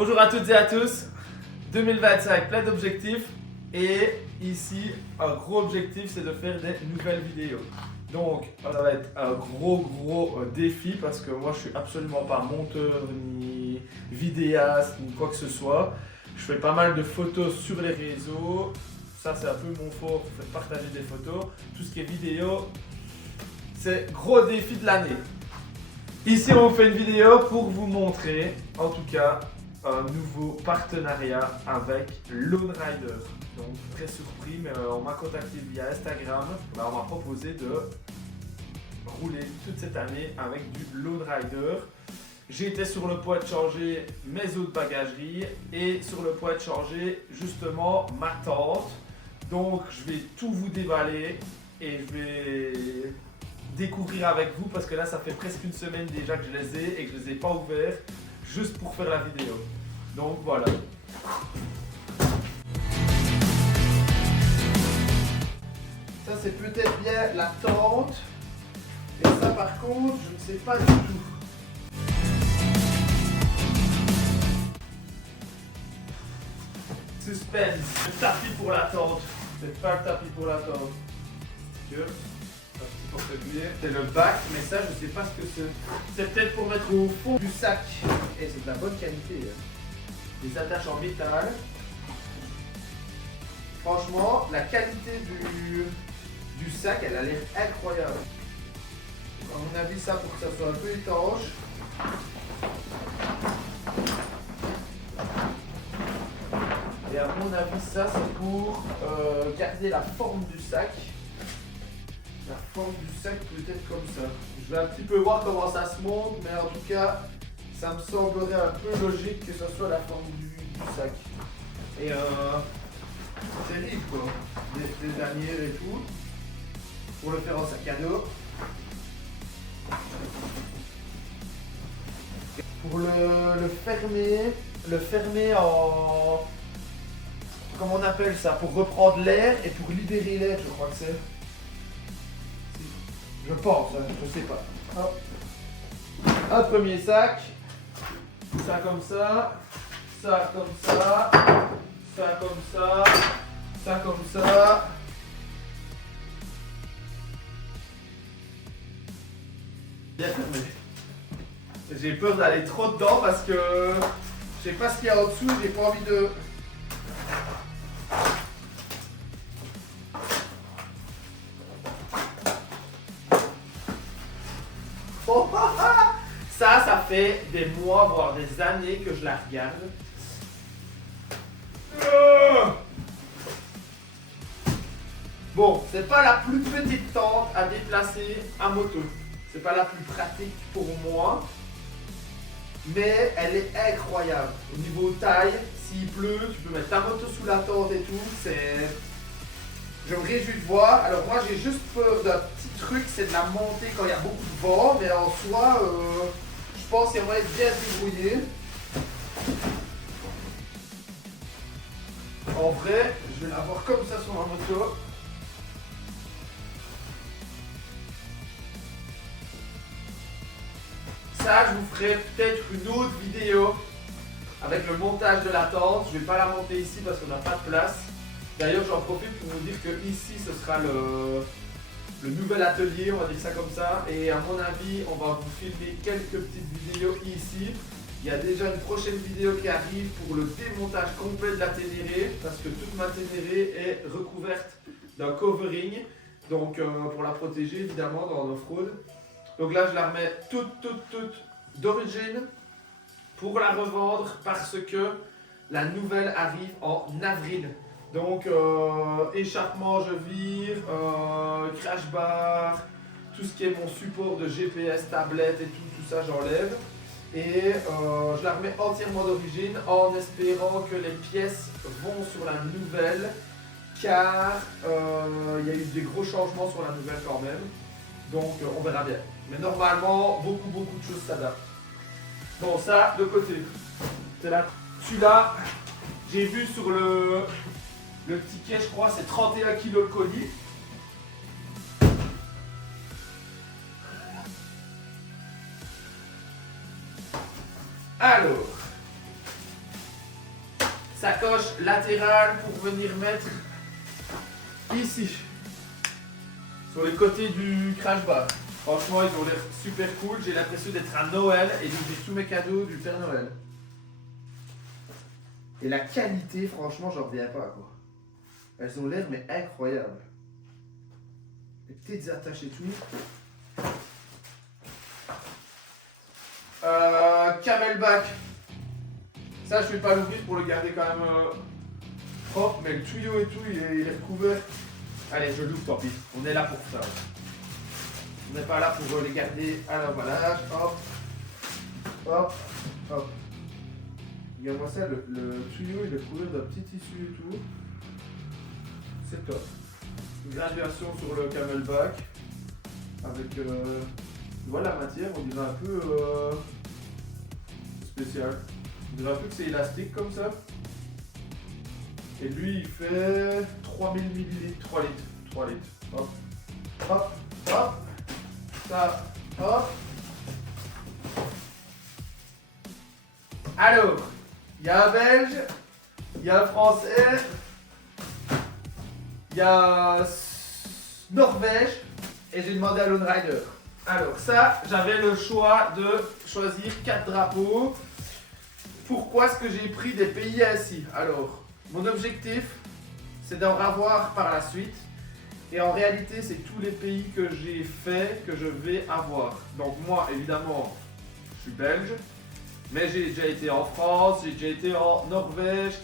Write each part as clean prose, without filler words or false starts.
Bonjour à toutes et à tous, 2025, plein d'objectifs et ici un gros objectif c'est de faire des nouvelles vidéos. Donc ça va être un gros défi parce que moi je suis absolument pas monteur ni vidéaste ni quoi que ce soit. Je fais pas mal de photos sur les réseaux, ça c'est un peu mon fort, vous faites partager des photos. Tout ce qui est vidéo, c'est gros défi de l'année. Ici on vous fait une vidéo pour vous montrer en tout cas un nouveau partenariat avec Lone Rider. Donc très surpris, mais on m'a contacté via Instagram. On m'a proposé de rouler toute cette année avec du Lone Rider. J'étais sur le point de changer mes autres bagageries et sur le point de changer justement ma tente. Donc je vais tout vous déballer et je vais découvrir avec vous parce que là ça fait presque une semaine déjà que je les ai et que je les ai pas ouverts juste pour faire la vidéo. Donc voilà. Ça c'est peut-être bien la tente. Et ça par contre, je ne sais pas du tout. Suspense. Le tapis pour la tente. C'est pas le tapis pour la tente. C'est le bac, mais ça je sais pas ce que c'est. C'est peut-être pour mettre au fond du sac. Et c'est de la bonne qualité. Des attaches en métal. Franchement, la qualité du sac, elle a l'air incroyable. À mon avis, ça pour que ça soit un peu étanche. Et à mon avis, ça c'est pour garder la forme du sac. La forme du sac peut être comme ça. Je vais un petit peu voir comment ça se monte, mais en tout cas, ça me semblerait un peu logique que ce soit la forme du sac. Et c'est riche quoi, des lanières et tout, pour le faire en sac à dos. Pour le fermer en... Comment on appelle ça? Pour reprendre l'air et pour libérer l'air, je crois que c'est. Je pense, hein, je sais pas. Hop. Un premier sac. Ça comme ça. Ça comme ça. Ça comme ça. Ça comme ça. Bien fermé. J'ai peur d'aller trop dedans parce que je sais pas ce qu'il y a en dessous, j'ai pas envie de... Oh, ça fait des mois, voire des années que je la regarde. Bon, c'est pas la plus petite tente à déplacer à moto. C'est pas la plus pratique pour moi. Mais elle est incroyable. Au niveau taille, s'il pleut, tu peux mettre ta moto sous la tente et tout. Je me réjouis de voir. Alors moi j'ai juste peur d'un petit truc, c'est de la montée quand il y a beaucoup de vent. Mais en soi, je pense qu'il y a moyen de bien se débrouiller. En vrai, je vais l'avoir comme ça sur ma moto. Ça, je vous ferai peut-être une autre vidéo avec le montage de la tente. Je ne vais pas la monter ici parce qu'on n'a pas de place. D'ailleurs, j'en profite pour vous dire que ici, ce sera le nouvel atelier, on va dire ça comme ça. Et à mon avis, on va vous filmer quelques petites vidéos ici. Il y a déjà une prochaine vidéo qui arrive pour le démontage complet de la Ténéré parce que toute ma Ténéré est recouverte d'un covering. Donc, pour la protéger évidemment dans l'off-road. Donc là, je la remets toute d'origine pour la revendre parce que la nouvelle arrive en avril. Donc échappement, je vire, crash bar, tout ce qui est mon support de GPS, tablette et tout ça, j'enlève. Et je la remets entièrement d'origine en espérant que les pièces vont sur la nouvelle car il y a eu des gros changements sur la nouvelle quand même. Donc on verra bien. Mais normalement, beaucoup de choses s'adaptent. Bon, ça, de côté. C'est là. Celui-là, j'ai vu sur le ticket, je crois, c'est 31 kg le colis. Alors, sacoche latérale pour venir mettre ici, sur les côtés du crash bar. Franchement, ils ont l'air super cool. J'ai l'impression d'être à Noël et donc j'ai tous mes cadeaux du Père Noël. Et la qualité, franchement, j'en reviens pas, quoi. Elles ont l'air mais incroyables. Les petites attaches et tout. Camelback. Ça, je vais pas l'ouvrir pour le garder quand même propre, mais le tuyau et tout, il est recouvert. Allez, je l'ouvre, tant pis. On est là pour ça. On n'est pas là pour les garder à l'emballage. Hop, hop, hop. Regarde-moi ça, le tuyau, il est recouvert d'un petit tissu et tout. C'est top. Graduation sur le camelback. Avec, voilà la matière, on dirait un peu spécial. On dirait un peu que c'est élastique comme ça. Et lui, il fait 3000 ml, 3 litres. 3 litres. Hop, hop, hop. Ça, hop. Alors, il y a un Belge, il y a un Français, il y a Norvège et j'ai demandé à Lone Rider. Alors ça, j'avais le choix de choisir 4 drapeaux. Pourquoi est-ce que j'ai pris des pays ainsi? Alors, mon objectif, c'est d'en avoir par la suite. Et en réalité, c'est tous les pays que j'ai fait que je vais avoir. Donc moi, évidemment, je suis belge. Mais j'ai déjà été en France, j'ai déjà été en Norvège,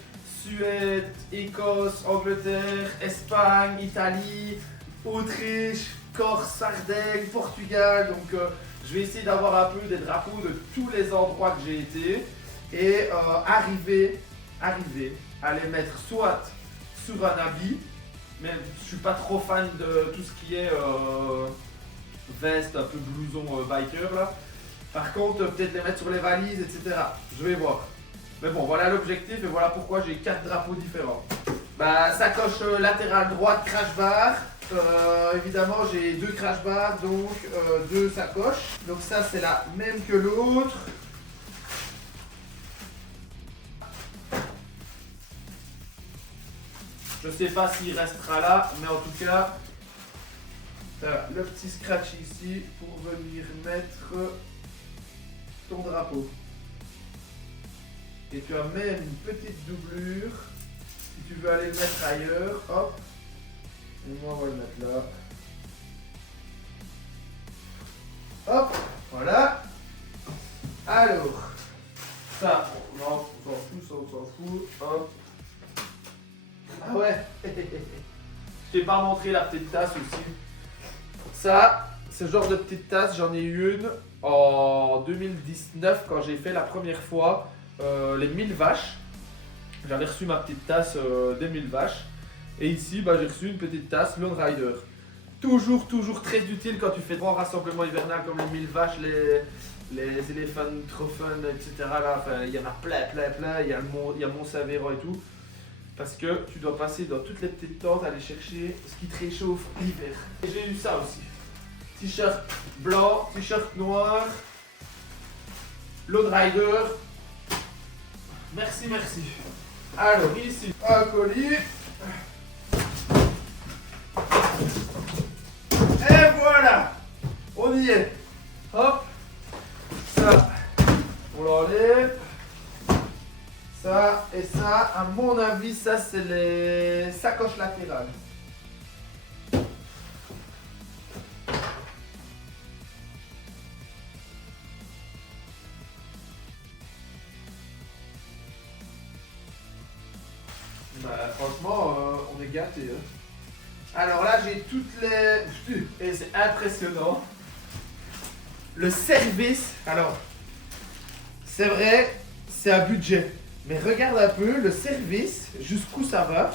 Suède, Écosse, Angleterre, Espagne, Italie, Autriche, Corse, Sardaigne, Portugal. Donc je vais essayer d'avoir un peu des drapeaux de tous les endroits que j'ai été. Et arriver à les mettre soit sur un habit, mais je suis pas trop fan de tout ce qui est veste, un peu blouson biker là. Par contre, peut-être les mettre sur les valises, etc. Je vais voir. Mais bon, voilà l'objectif et voilà pourquoi j'ai 4 drapeaux différents. Bah, sacoche latérale droite, crash bar. Évidemment, j'ai 2 crash bars, donc 2 sacoches. Donc ça, c'est la même que l'autre. Je sais pas s'il restera là, mais en tout cas, t'as le petit scratch ici pour venir mettre ton drapeau. Et tu as même une petite doublure si tu veux aller le mettre ailleurs. Hop. Et moi, on va le mettre là. Hop. Voilà. Alors, ça, non, on s'en fout, ça, on s'en fout. Hop. Ah ouais. Je t'ai pas montré la petite tasse aussi. Ça, ce genre de petite tasse, j'en ai eu une en 2019 quand j'ai fait la première fois les 1000 vaches. J'avais reçu ma petite tasse des 1000 vaches. Et ici, bah, j'ai reçu une petite tasse Lone Rider. Toujours très utile quand tu fais 3 rassemblements hivernales comme les 1000 vaches, les éléphants trop fun, etc. Là, enfin, il y en a plein. Il y a Mont-Saint-Véran et tout. Parce que tu dois passer dans toutes les petites tentes, aller chercher ce qui te réchauffe l'hiver. Et j'ai eu ça aussi. T-shirt blanc, t-shirt noir, Lone Rider. Merci. Alors ici, un colis. Et voilà, on y est. Hop, ça, on l'enlève. Ça et ça, à mon avis, ça c'est les sacoches latérales. Bah, franchement, on est gâtés. Hein. Alors là, j'ai toutes les... Et c'est impressionnant. Le service, alors, c'est vrai, c'est un budget. Mais regarde un peu le service, jusqu'où ça va.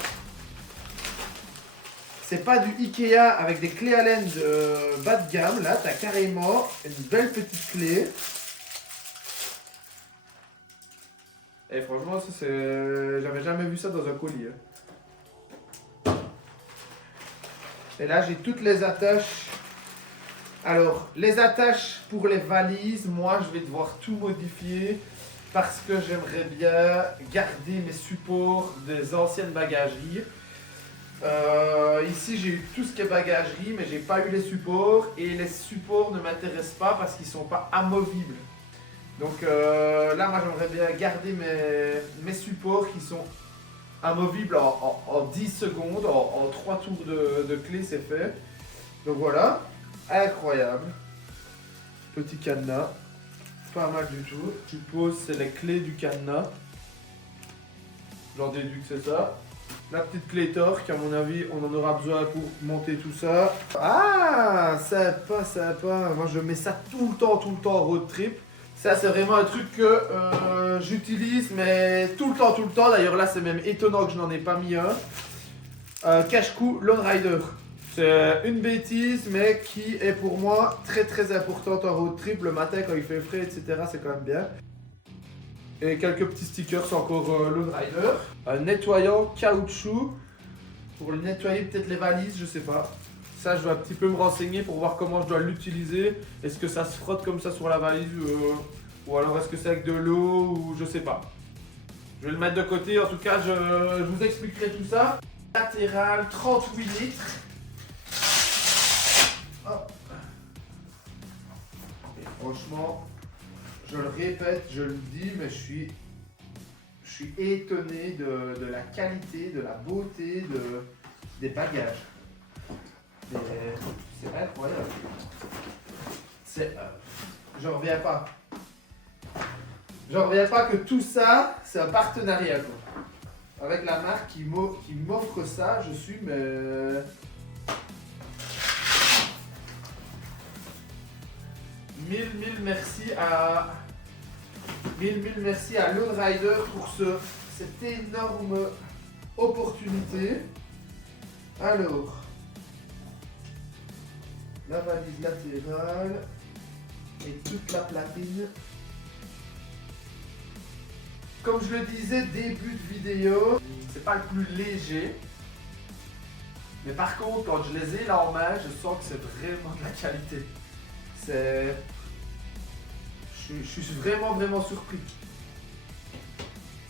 C'est pas du Ikea avec des clés Allen de bas de gamme. Là, tu as carrément une belle petite clé. Et franchement, ça c'est... J'avais jamais vu ça dans un colis. Hein. Et là, j'ai toutes les attaches. Alors, les attaches pour les valises, moi, je vais devoir tout modifier. parce que j'aimerais bien garder mes supports des anciennes bagageries. Ici j'ai eu tout ce qui est bagagerie, mais j'ai pas eu les supports, et les supports ne m'intéressent pas parce qu'ils sont pas amovibles. Donc là moi j'aimerais bien garder mes supports qui sont amovibles en 10 secondes, en 3 tours de clé c'est fait. Donc voilà, incroyable. Petit cadenas, pas mal du tout. Je suppose c'est les clés du cadenas. J'en déduis que c'est ça. La petite clé torque, à mon avis, on en aura besoin pour monter tout ça. Ah, sympa, sympa. Moi, je mets ça tout le temps en road trip. Ça, c'est vraiment un truc que j'utilise, mais tout le temps. D'ailleurs, là, c'est même étonnant que je n'en ai pas mis un. Cache-cou Lone Rider. C'est une bêtise, mais qui est pour moi très importante en road trip. Le matin, quand il fait frais, etc., c'est quand même bien. Et quelques petits stickers encore Lone Rider. Un nettoyant caoutchouc pour nettoyer peut-être les valises, je sais pas. Ça, je vais un petit peu me renseigner pour voir comment je dois l'utiliser. Est-ce que ça se frotte comme ça sur la valise ou alors est-ce que c'est avec de l'eau ou je sais pas. Je vais le mettre de côté. En tout cas, je vous expliquerai tout ça. Latéral, 38 litres. Oh. Et franchement, je le répète, je le dis, mais je suis étonné de la qualité, de la beauté des bagages. C'est incroyable. J'en reviens pas. J'en reviens pas que tout ça, c'est un partenariat quoi. Avec la marque qui m'offre ça, je suis mais... Mille merci à Lone Rider pour cette énorme opportunité. Alors, la valise latérale et toute la platine. Comme je le disais, début de vidéo, c'est pas le plus léger. Mais par contre, quand je les ai là en main, je sens que c'est vraiment de la qualité. Je suis vraiment surpris.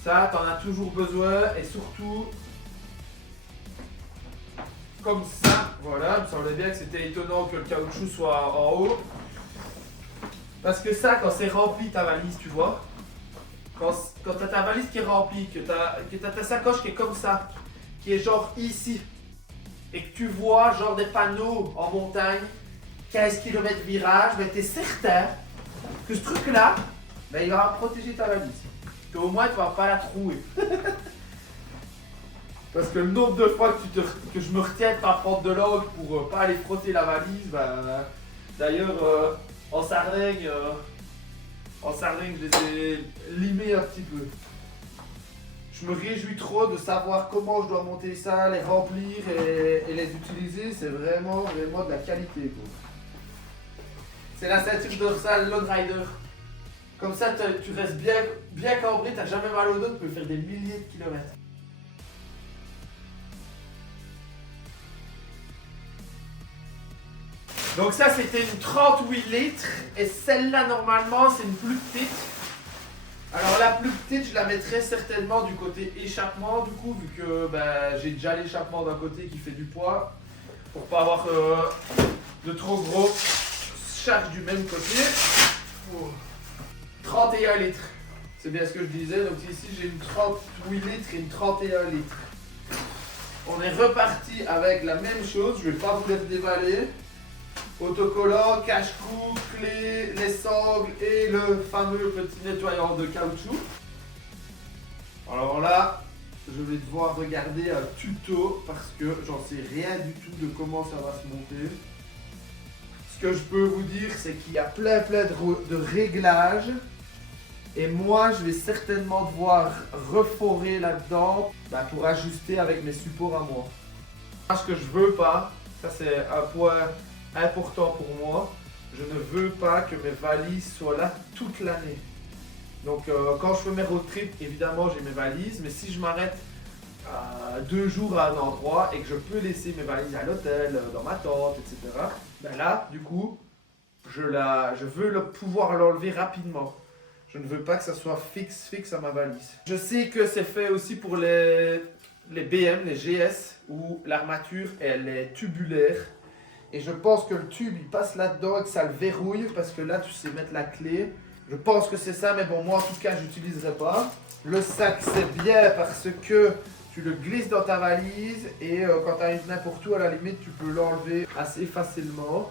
Ça, t'en as toujours besoin et surtout comme ça. Voilà, il me semblait bien que c'était étonnant que le caoutchouc soit en haut. Parce que ça, quand c'est rempli ta valise, tu vois, quand t'as ta valise qui est remplie, que t'as ta sacoche qui est comme ça, qui est genre ici, et que tu vois genre des panneaux en montagne, 15 km virage, mais t'es certain que ce truc-là, ben, il va protéger ta valise. Qu'au moins, tu vas pas la trouer. Parce que le nombre de fois que je me retiens de pas prendre de l'encre pour pas aller frotter la valise, ben, d'ailleurs, en Sardaigne, je les ai limés un petit peu. Je me réjouis trop de savoir comment je dois monter ça, les remplir et les utiliser. C'est vraiment de la qualité, quoi. C'est la ceinture dorsale Lone Rider. Comme ça, tu restes bien cambré, t'as jamais mal au dos, tu peux faire des milliers de kilomètres. Donc ça, c'était une 38 litres. Et celle-là, normalement, c'est une plus petite. Alors la plus petite, je la mettrais certainement du côté échappement, du coup, vu que ben, j'ai déjà l'échappement d'un côté qui fait du poids. Pour pas avoir de trop gros charge du même côté. 31 litres, c'est bien ce que je disais. Donc ici j'ai une 38 litres et une 31 litres. On est reparti avec la même chose, je vais pas vous les dévaler. Autocollant, cache-cou, clé, les sangles et le fameux petit nettoyant de caoutchouc. Alors là, je vais devoir regarder un tuto parce que j'en sais rien du tout de comment ça va se monter. Ce que je peux vous dire, c'est qu'il y a plein de réglages. Et moi, je vais certainement devoir reforer là-dedans pour ajuster avec mes supports à moi. Ce que je veux pas, ça c'est un point important pour moi, je ne veux pas que mes valises soient là toute l'année. Donc quand je fais mes road trips, évidemment j'ai mes valises, mais si je m'arrête 2 jours à un endroit et que je peux laisser mes valises à l'hôtel, dans ma tente, etc. Ben là, du coup, je veux pouvoir l'enlever rapidement. Je ne veux pas que ça soit fixe à ma valise. Je sais que c'est fait aussi pour les BM, les GS, où l'armature elle est tubulaire. Et je pense que le tube il passe là-dedans et que ça le verrouille parce que là tu sais mettre la clé. Je pense que c'est ça, mais bon, moi en tout cas, j'utiliserai pas. Le sac, c'est bien parce que tu le glisses dans ta valise et quand tu arrives n'importe où, à la limite, tu peux l'enlever assez facilement.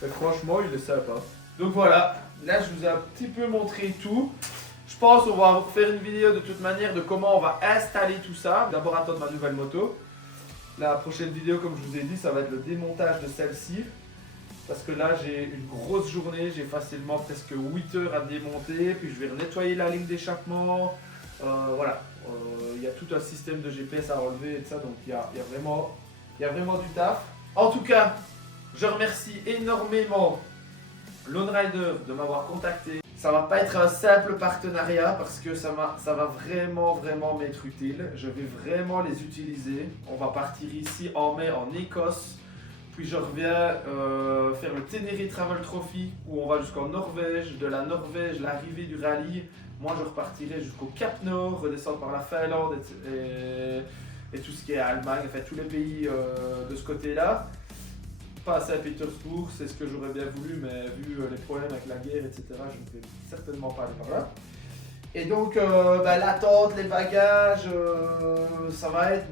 Mais franchement, il est sympa. Donc voilà, là, je vous ai un petit peu montré tout. Je pense qu'on va faire une vidéo de toute manière de comment on va installer tout ça. D'abord, attendre ma nouvelle moto. La prochaine vidéo, comme je vous ai dit, ça va être le démontage de celle-ci. Parce que là, j'ai une grosse journée, j'ai facilement presque 8 heures à démonter, puis je vais nettoyer la ligne d'échappement. Voilà, il y a tout un système de GPS à enlever et tout ça, donc il y a vraiment du taf. En tout cas, je remercie énormément Lone Rider de m'avoir contacté. Ça va pas être un simple partenariat parce que ça va vraiment m'être utile. Je vais vraiment les utiliser. On va partir ici en mai en Écosse. Puis je reviens faire le Tenerife Travel Trophy où on va jusqu'en Norvège. De la Norvège, l'arrivée du rallye. Moi je repartirai jusqu'au Cap Nord, redescendre par la Finlande et tout ce qui est Allemagne, enfin tous les pays de ce côté-là. Pas à Saint-Pétersbourg, c'est ce que j'aurais bien voulu, mais vu les problèmes avec la guerre, etc., je ne vais certainement pas aller par là. Et donc l'attente, les bagages, ça va être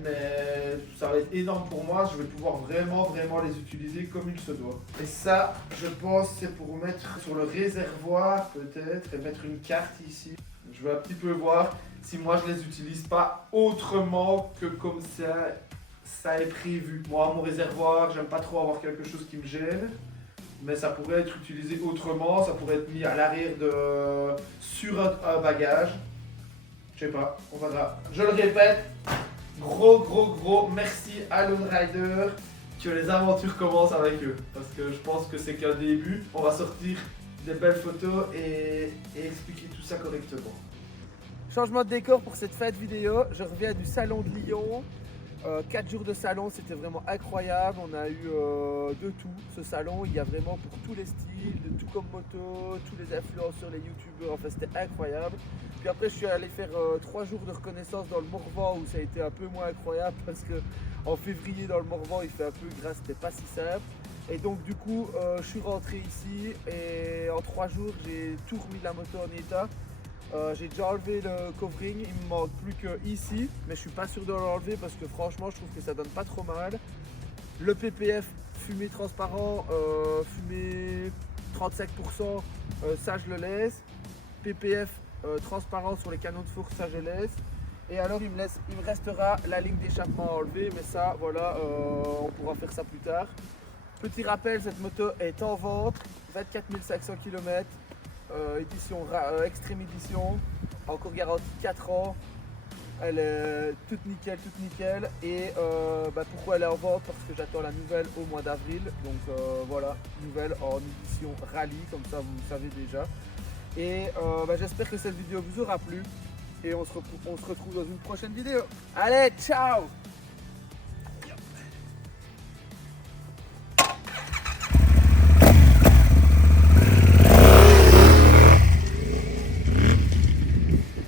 énorme pour moi. Je vais pouvoir vraiment les utiliser comme il se doit. Et ça, je pense, c'est pour mettre sur le réservoir peut-être et mettre une carte ici. Je vais un petit peu voir si moi je les utilise pas autrement que comme ça est prévu. Moi, mon réservoir, j'aime pas trop avoir quelque chose qui me gêne. Mais ça pourrait être utilisé autrement, ça pourrait être mis à l'arrière sur un bagage. Je sais pas, on verra. Je le répète, gros merci à Lone Rider, que les aventures commencent avec eux. Parce que je pense que c'est qu'un début. On va sortir des belles photos et expliquer tout ça correctement. Changement de décor pour cette fête vidéo. Je reviens du salon de Lyon. 4 jours de salon, c'était vraiment incroyable. On a eu de tout. Ce salon, il y a vraiment pour tous les styles, de tout comme moto, tous les influenceurs, les youtubeurs. Enfin, c'était incroyable. Puis après, je suis allé faire 3 jours de reconnaissance dans le Morvan où ça a été un peu moins incroyable parce que en février dans le Morvan, il fait un peu gras, c'était pas si simple. Et donc du coup, je suis rentré ici et en 3 jours, j'ai tout remis la moto en état. J'ai déjà enlevé le covering, il me manque plus que ici, mais je suis pas sûr de l'enlever parce que franchement je trouve que ça donne pas trop mal. Le PPF fumé transparent, fumé 35%, ça je le laisse. PPF transparent sur les canaux de four, ça je laisse. Et alors il me restera la ligne d'échappement à enlever, mais ça voilà, on pourra faire ça plus tard. Petit rappel, cette moto est en vente, 24 500 km. Édition Extreme Edition, encore garantie 4 ans, elle est toute nickel et pourquoi elle est en vente? Parce que j'attends la nouvelle au mois d'avril, donc voilà, nouvelle en édition rallye, comme ça vous le savez déjà. Et j'espère que cette vidéo vous aura plu et on se retrouve dans une prochaine vidéo. Allez, ciao!